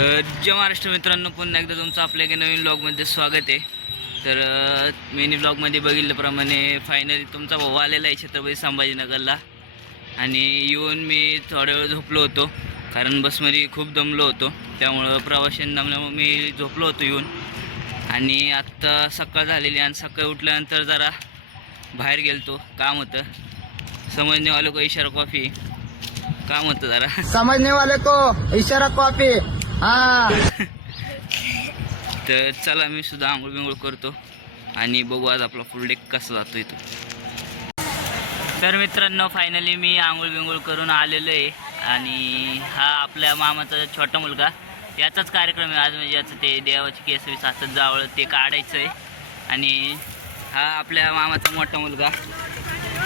तर जय महाराष्ट्र मित्रांनो पुन्हा एकदा तुमचं आपल्या एका नवीन ब्लॉगमध्ये स्वागत आहे. तर मिनी ब्लॉगमध्ये बघितल्याप्रमाणे फायनली तुमचा भाऊ आलेला आहे छत्रपती संभाजीनगरला. आणि येऊन मी थोड्या वेळ झोपलो होतो कारण बसमध्ये खूप दमलो होतो. त्यामुळं प्रवाशांनी दमल्यामुळं मी झोपलो होतो येऊन. आणि आत्ता सकाळ झालेली आणि सकाळी उठल्यानंतर जरा बाहेर गेलतो काम होतं. समजणेवाले को इशारा कॉफी. काम होतं जरा. समझने को इशारा कॉफी. तर चला मी सुद्धा आंघोळ बिंघोळ करतो आणि बघू आज आपला फुल डे कसा जातो इथं. तर मित्रांनो फायनली मी आंघोळ बिंघोळ करून आलेलो आहे आणि हा आपल्या मामाचा छोटा मुलगा. याचाच कार्यक्रम आहे आज म्हणजे याचं ते देवाचे केस वीस असतात जावळ ते काढायचं आहे. आणि हा आपल्या मामाचा मोठा मुलगा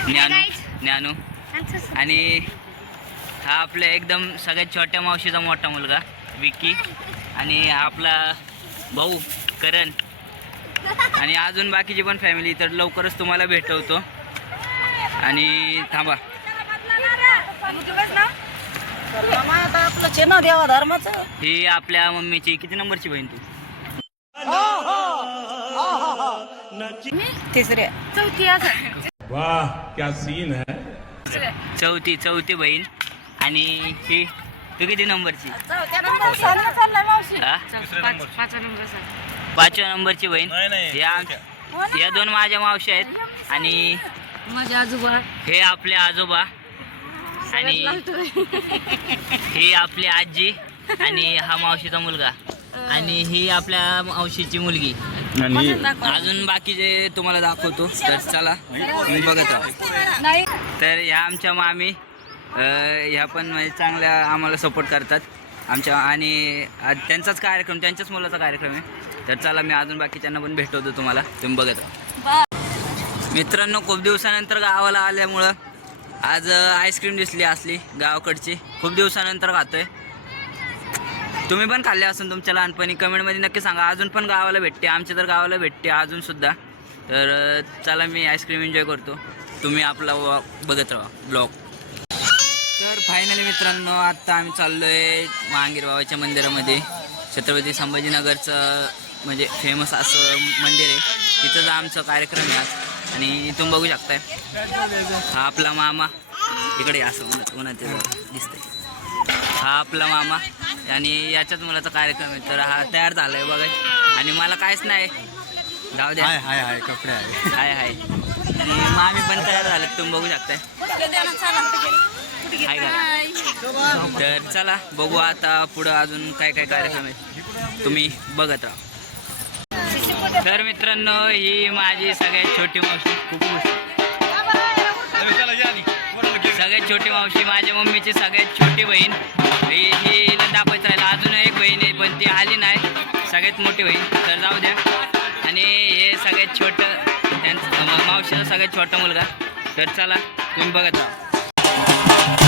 ज्ञानू ज्ञानू. आणि हा आपल्या एकदम सगळ्यात छोट्या मावशीचा मोठा मुलगा. विक्की आणि आपला भाऊ करण. आणि अजून बाकीची पण फॅमिली तर लवकरच तुम्हाला भेटवतो. आणि थांबा. आपलं चिन्ह देवा धर्माचं ही आपल्या मम्मीची किती नंबरची बहीण तू? तिसरे. चौथी वाह क्या सीन है. चौथी चौथी बहीण. आणि ही तू किती नंबरची? पाचव्या नंबरची बहीण? या या दोन माझ्या मावशी आहेत. आणि माझे आजोबा. हे आपले आजोबा. आणि ही आपली आजी आणि हा मावशीचा मुलगा. आणि ही आपल्या मावशीची मुलगी. अजून बाकीचे तुम्हाला दाखवतो तर चला बघत तर ह्या आमच्या मामी ह्या पण म्हणजे चांगल्या आम्हाला सपोर्ट करतात. आमच्या आणि त्यांचाच कार्यक्रम त्यांच्याच मुलाचा कार्यक्रम आहे. तर चला मी अजून बाकीच्यांना पण भेटवतो तुम्हाला. तुम्ही बघत मित्रांनो खूप दिवसानंतर गावाला आल्यामुळं आज आईस्क्रीम दिसली असली गावाकडची. खूप दिवसानंतर खातोय. तुम्ही पण खाल्ले असून तुमच्या लहानपणी. कमेंटमध्ये नक्की सांगा. अजून पण गावाला भेटते. आमच्या तर गावाला भेटते अजूनसुद्धा तर चला मी आईस्क्रीम एन्जॉय करतो. तुम्ही आपला बघत राहा. ब्लॉग फायनली मित्रांनो आत्ता आम्ही चाललो आहे महांगीर बाबाच्या मंदिरामध्ये. छत्रपती संभाजीनगरचं म्हणजे फेमस असं मंदिर आहे. तिथंच आमचा कार्यक्रम आहे आज. आणि तुम्ही बघू शकताय. हा आपला मामा. इकडे असं उन्हात उन्हात दिसतंय. हा आपला मामा. आणि याच्याच मुलाचा कार्यक्रम आहे. तर हा तयार झाला आहे बघा. आणि मला काहीच नाही. जाऊ द्या. हाय हाय हाय. कपडे आहे हाय हाय. आणि मामी पण तयार झाले तुम्ही बघू शकताय. हाय का तर चला बघू आता पुढं अजून काय काय कार्यक्रम आहे तुम्ही बघत राहा. तर मित्रांनो ही माझी सगळ्यात छोटी मावशी खूप सगळ्यात छोटी मावशी माझ्या मम्मीची सगळ्यात छोटी बहीण. ही हिला दाखवायचं राहिलं. अजून एक बहीण आहे पण ती आली नाही. सगळ्यात मोठी बहीण. तर जाऊ द्या. आणि हे सगळ्यात छोटं त्यांचं मावशीचा सगळ्यात छोटा मुलगा. तर चला तुम्ही बघत राहा.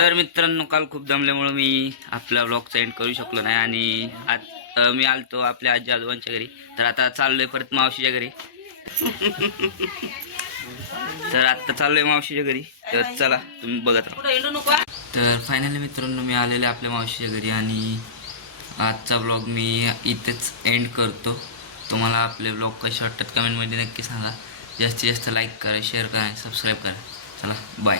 तर मित्रांनो काल खूप दमल्यामुळं मी आपला ब्लॉगचा एंड करू शकलो नाही आणि आज अं, मी आलतो आपल्या आजी आजोबांच्या घरी. तर आता चाललोय परत मावशीच्या घरी. तर आत्ता चाललोय मावशीच्या घरी. तर चला तुम्ही बघत राहा. तर फायनली मित्रांनो मी आलेले आपल्या मावशीच्या घरी आणि आजचा ब्लॉग मी इथेच एंड करतो. तुम्हाला आपले ब्लॉग कसे वाटतात कमेंटमध्ये नक्की सांगा. जास्तीत जास्त लाईक करा शेअर करा सबस्क्राईब करा. चला बाय